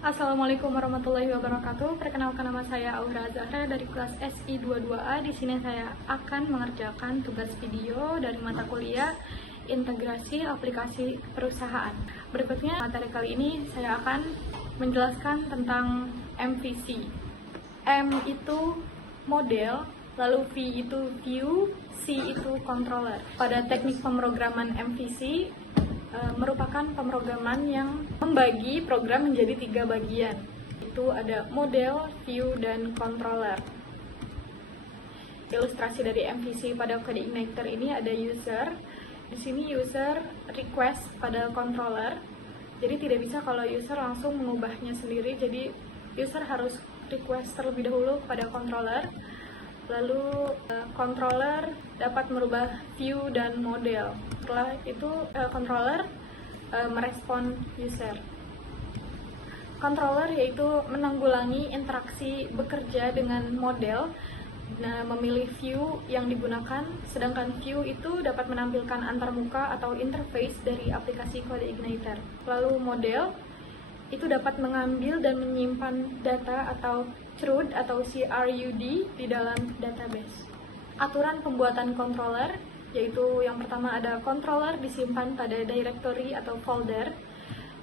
Assalamualaikum warahmatullahi wabarakatuh. Perkenalkan, nama saya Aura Zahra dari kelas SI22A. Di sini saya akan mengerjakan tugas video dari mata kuliah Integrasi Aplikasi Perusahaan. Berikutnya, materi kali ini saya akan menjelaskan tentang MVC. M itu model, lalu V itu view, C itu controller. Pada teknik pemrograman MVC, merupakan pemrograman yang membagi program menjadi 3 bagian. Itu ada model, view, dan controller. Ilustrasi dari MVC pada CodeIgniter ini ada user. Di sini user request pada controller. Jadi tidak bisa kalau user langsung mengubahnya sendiri. Jadi user harus request terlebih dahulu pada controller. Lalu controller dapat merubah view dan model. Setelah itu controller merespon user. Controller yaitu menanggulangi interaksi bekerja dengan model, memilih view yang digunakan, sedangkan view itu dapat menampilkan antarmuka atau interface dari aplikasi CodeIgniter. Lalu model itu dapat mengambil dan menyimpan data atau CRUD atau CRUD di dalam database. Aturan pembuatan controller yaitu yang pertama ada controller disimpan pada directory atau folder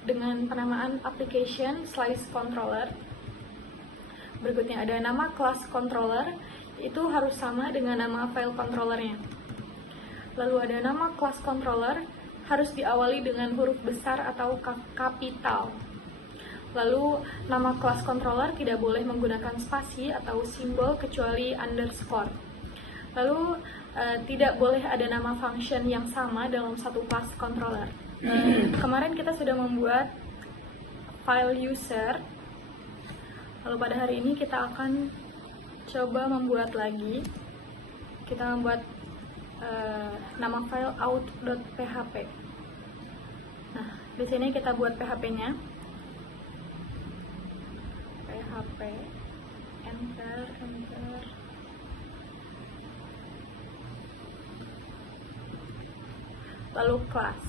dengan penamaan application slice controller. Berikutnya ada nama kelas controller, itu harus sama dengan nama file controllernya. Lalu ada nama kelas controller harus diawali dengan huruf besar atau kapital. Lalu nama kelas controller tidak boleh menggunakan spasi atau simbol kecuali underscore. Lalu tidak boleh ada nama function yang sama dalam satu kelas controller. Kemarin kita sudah membuat file user. Lalu pada hari ini kita akan coba membuat lagi. Kita membuat nama file out.php. Nah, di sini kita buat PHP-nya. PHP, enter. Lalu class.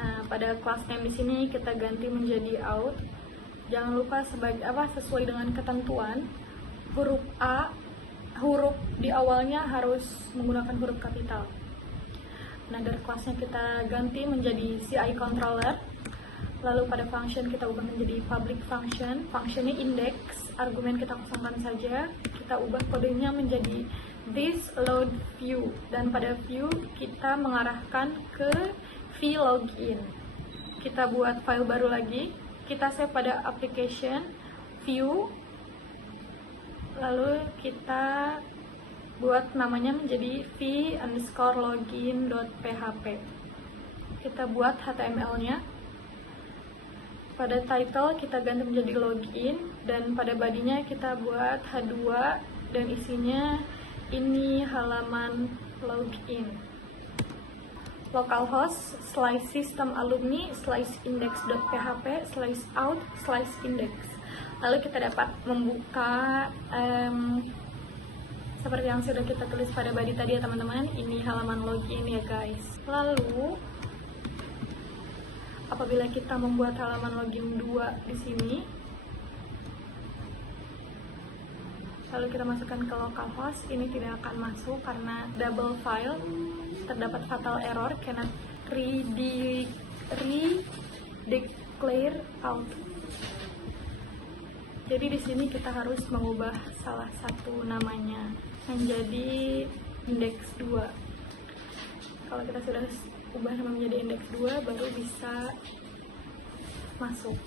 Nah, pada class name di sini kita ganti menjadi out. Jangan lupa sesuai dengan ketentuan huruf A, huruf di awalnya harus menggunakan huruf kapital. Nah, dari kelasnya kita ganti menjadi CI controller. Lalu pada function kita ubah menjadi public function. Functionnya index, argumen kita kosongkan saja. Kita ubah kodenya menjadi this load view, dan pada view kita mengarahkan ke vlogin. Kita buat file baru lagi, kita save pada application view, lalu kita buat namanya menjadi v_login.php. Kita buat HTML-nya. Pada title kita ganti menjadi login, dan pada bodinya kita buat H2 dan isinya ini halaman login. Localhost slice system alumni slice index.php slice out slice index. Lalu kita dapat membuka seperti yang sudah kita tulis pada body tadi ya teman-teman. Ini halaman login ya guys. Lalu apabila kita membuat halaman login 2 di sini, lalu kita masukkan ke localhost, ini tidak akan masuk karena double file, terdapat fatal error cannot re-declare out. Jadi di sini kita harus mengubah salah satu namanya menjadi index 2. Kalau kita sudah ubah nama menjadi index 2, baru bisa masuk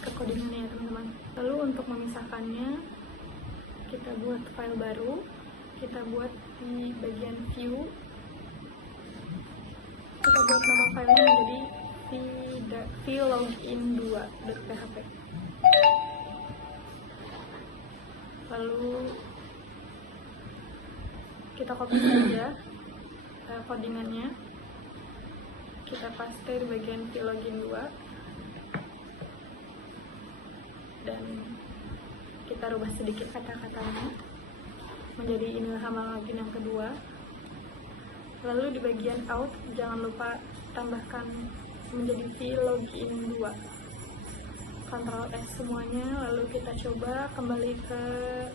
ke codingannya ya teman-teman. Lalu untuk memisahkannya, kita buat file baru, kita buat di bagian view, kita buat nama filenya menjadi vlogin2.php. Lalu kita copy saja codingannya, kita paste di bagian vlogin2, dan kita rubah sedikit kata-katanya menjadi ini halaman login yang kedua. Lalu di bagian out jangan lupa tambahkan menjadi vlogin2. Ctrl S semuanya, lalu kita coba kembali ke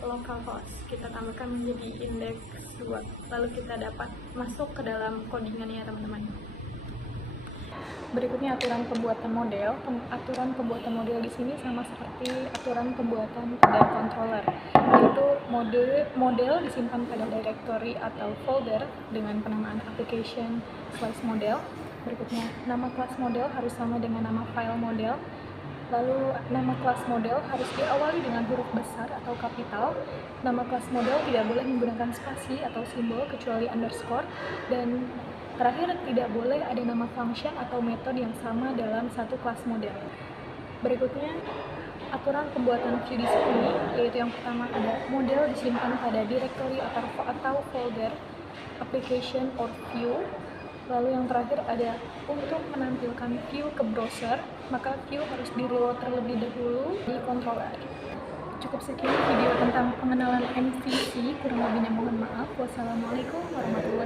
localhost, kita tambahkan menjadi index 2, lalu kita dapat masuk ke dalam codingannya teman-teman. Berikutnya aturan pembuatan model. Aturan pembuatan model di sini sama seperti aturan pembuatan pada controller, yaitu model disimpan pada directory atau folder dengan penamaan application/model. Berikutnya, nama kelas model harus sama dengan nama file model. Lalu, nama kelas model harus diawali dengan huruf besar atau kapital. Nama kelas model tidak boleh menggunakan spasi atau simbol kecuali underscore. Dan terakhir, tidak boleh ada nama function atau metode yang sama dalam satu kelas model. Berikutnya, aturan pembuatan view di sini, yaitu yang pertama ada model disimpan pada directory atau folder application or view. Lalu yang terakhir ada untuk menampilkan view ke browser, maka view harus di-reload terlebih dahulu di controller. Cukup sekian video tentang pengenalan MVC, kurang lebihnya mohon maaf. Wassalamualaikum warahmatullahi wabarakatuh.